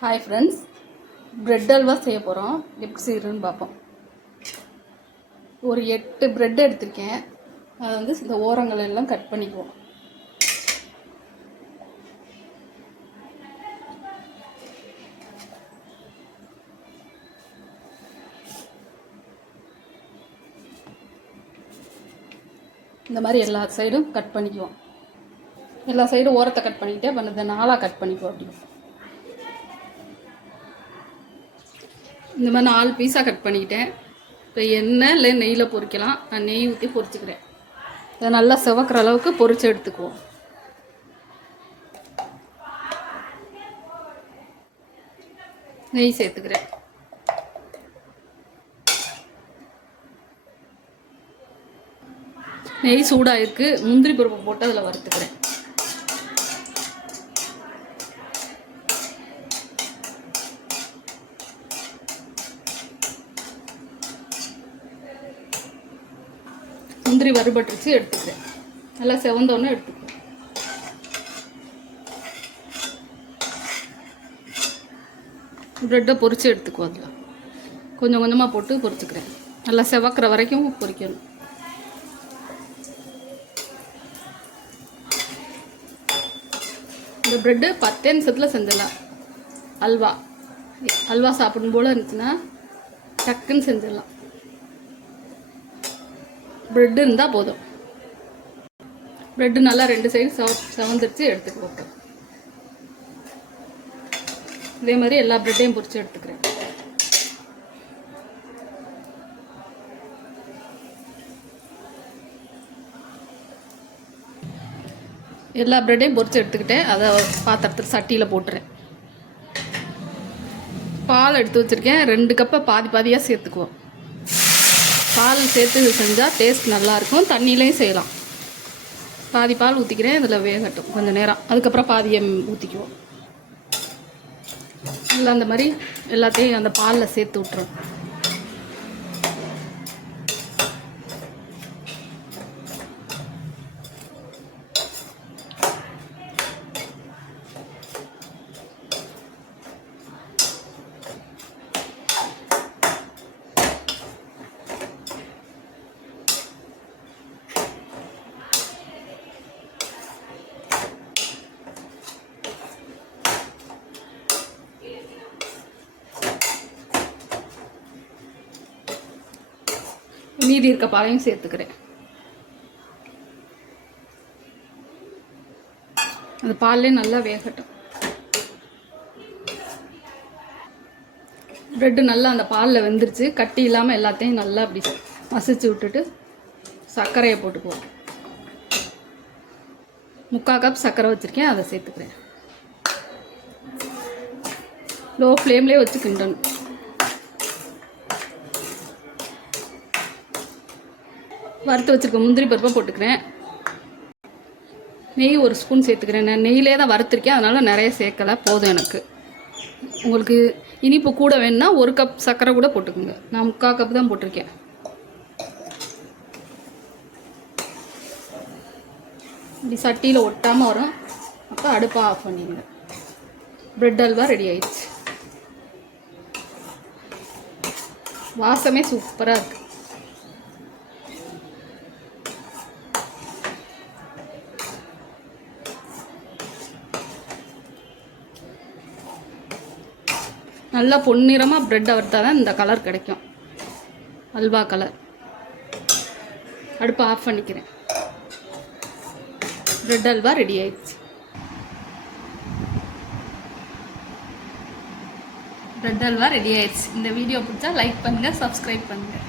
Hi friends bread halwa செய்ய போகிறோம் எப்படி செய்கிறோன்னு பார்ப்போம். ஒரு எட்டு ப்ரெட் எடுத்திருக்கேன். அதை வந்து இந்த ஓரங்கள் எல்லாம் கட் பண்ணிக்குவோம். இந்த மாதிரி எல்லா சைடும் கட் பண்ணிக்குவோம். எல்லா சைடும் ஓரத்தை கட் பண்ணிக்கிட்டே அப்புறம் இந்த நாலாக கட் பண்ணிக்குவோம் அப்படி இந்த மாதிரி நாலு பீஸாக கட் பண்ணிக்கிட்டேன். இப்போ எண்ணெய் இல்லை நெய்யில் பொரிக்கலாம் நான் நெய் ஊற்றி பொறிச்சிக்கிறேன். இதை நல்லா செவக்கிற அளவுக்கு பொறிச்சு எடுத்துக்குவோம். நெய் சேர்த்துக்கிறேன். நெய் சூடாக இருக்குது முந்திரி பருப்பு போட்டு அதில் வறுத்துக்கிறேன். முந்திரி வறுபட்டுருச்சு எடுத்துக்கிறேன். நல்லா செவந்தோன்னே எடுத்துக்கிறேன். ப்ரெட்டை பொறிச்சு எடுத்துக்குவோம் அதில். கொஞ்சம் கொஞ்சமாக போட்டு பொறிச்சுக்கிறேன். நல்லா செவக்கிற வரைக்கும் பொரிக்கணும் இந்த ப்ரெட்டு பத்தே நிமிஷத்தில் செஞ்சிடலாம். அல்வா. அல்வா சாப்பிடும் போல் இருந்துச்சுன்னா டக்குன்னு செஞ்சிடலாம். ப்ரெட் இருந்தால் போதும். ப்ரெட்டு நல்லா ரெண்டு சைடு செவ செவந்துருச்சு எடுத்துக்குவோம் இதே மாதிரி எல்லா ப்ரெட்டையும் பொறிச்சு எடுத்துக்கிறேன். எல்லா ப்ரெட்டையும் பொறிச்சு எடுத்துக்கிட்டேன். அதை பாத்திரத்தில் சட்டியில் போட்டுறேன். பால் எடுத்து வச்சுருக்கேன். ரெண்டு கப்பை பாதி பாதியாக சேர்த்துக்குவோம். பால் சேர்த்து செஞ்சால் டேஸ்ட் நல்லாயிருக்கும். தண்ணியிலையும் செய்யலாம். பாதி பால் ஊற்றிக்கிறேன் இதில் வேகட்டும். கொஞ்சம் நேரம். அதுக்கப்புறம் பாதியை ஊற்றிக்குவோம் இல்லை அந்த மாதிரி எல்லாத்தையும் அந்த பாலில் சேர்த்து விட்ருவோம் மீதி இருக்க பாலையும் சேர்த்துக்கிறேன். அந்த பால்லே நல்லா வேகட்டும். ப்ரெட்டு நல்லா அந்த பாலில் வெந்துருச்சு. கட்டி இல்லாமல் எல்லாத்தையும் நல்லா அப்படி மசிச்சு விட்டுட்டு சர்க்கரையை போட்டுக்குவோம். முக்கால் கப் சர்க்கரை வச்சுருக்கேன். அதை சேர்த்துக்கிறேன். லோ ஃப்ளேம்லேயே வச்சு கிண்டணும். வறுத்து வச்சுருக்க முந்திரி பருப்பை போட்டுக்கிறேன். நெய் ஒரு ஸ்பூன் சேர்த்துக்கிறேன். நான் நெய்யிலே தான் வறுத்துருக்கேன். அதனால் நிறைய சேர்க்கலை. போதும் எனக்கு. உங்களுக்கு இனிப்பு கூட வேணும்னா ஒரு கப் சர்க்கரை கூட போட்டுக்கோங்க. நான் முக்கால் கப் தான் போட்டிருக்கேன். இப்படி சட்டியில் ஒட்டாமல் வரும். அப்போ அடுப்பாக ஆஃப் பண்ணிடுங்க. ப்ரெட் அல்வா ரெடி ஆயிடுச்சு. வாசமே சூப்பராக இருக்குது நல்லா பொன்னிறமாக ப்ரெட்டை அவர்த்தா தான் இந்த கலர் கிடைக்கும். அல்வா கலர் அடுப்பை ஆஃப் பண்ணிக்கிறேன். ப்ரெட் அல்வா ரெடி ஆயிடுச்சு. ப்ரெட் அல்வா ரெடி ஆயிடுச்சு. இந்த வீடியோ பிடிச்சா லைக் பண்ணுங்கள் சப்ஸ்கிரைப் பண்ணுங்கள்